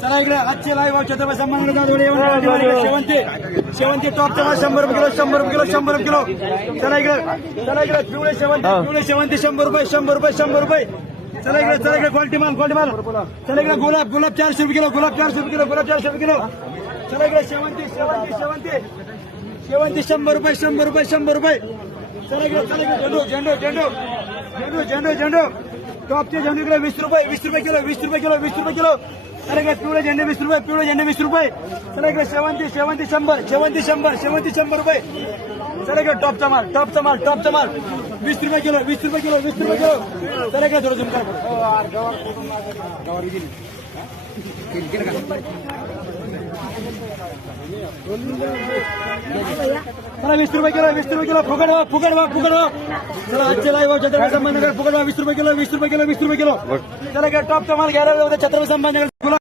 चला इकडे आजचे लाईव्ह छत्रपती शेवंती. शेवंती टॉपचा माल शंभर रुपये किलो शंभर रुपये किलो शंभर रुपये किलो. चला इकडे चला इकडे. पिवळे शेवंती पिवळे शेवंती शंभर रुपये शंभर रुपये शंभर रुपये. चला इकडे चला इकडे. क्वालिटी माल क्वालिटी माल. चला इकडे गुलाब गुलाब चारशे रुपये किलो गुलाब चारशे रुपये किलो गुलाब चारशे रुपये किलो. चला इकडे शेवंती शेवंती शेवंती. शेवंती शंभर रुपये शंभर रुपये शंभर रुपये. चला इकडे चला इकडे. झेंडू झेंडू झेंडू. झेंडू झेंडू झेंडू. टॉपचे झेंडू इकडे वीस रुपये वीस रुपये किलो वीस रुपये किलो वीस रुपये किलो. इकडे पिवळे झेंडे वीस रुपये पिवळे झेंडे वीस रुपये. चला इकडे शेवंती शेवंती शंभर शेवंती शंभर शेवंती शंभर रुपये. इकडे टॉपचा माल टॉपचा माल टॉपचा माल. वीस रुपये किलो वीस रुपये किलो वीस रुपये किलो. इकडे थोडं झुमकार चला वीस रुपये किलो वीस रुपये किलो फुकट व्हा फुकट व्हा फुकट व्हा चला आजचे लाईव्ह छत्रपती संभाजीनगर फुकट व्हा वीस रुपये किलो वीस रुपये किलो वीस रुपये किलो चला काय टॉपचा माल घ्यायला होता छत्रपती संभाजीनगर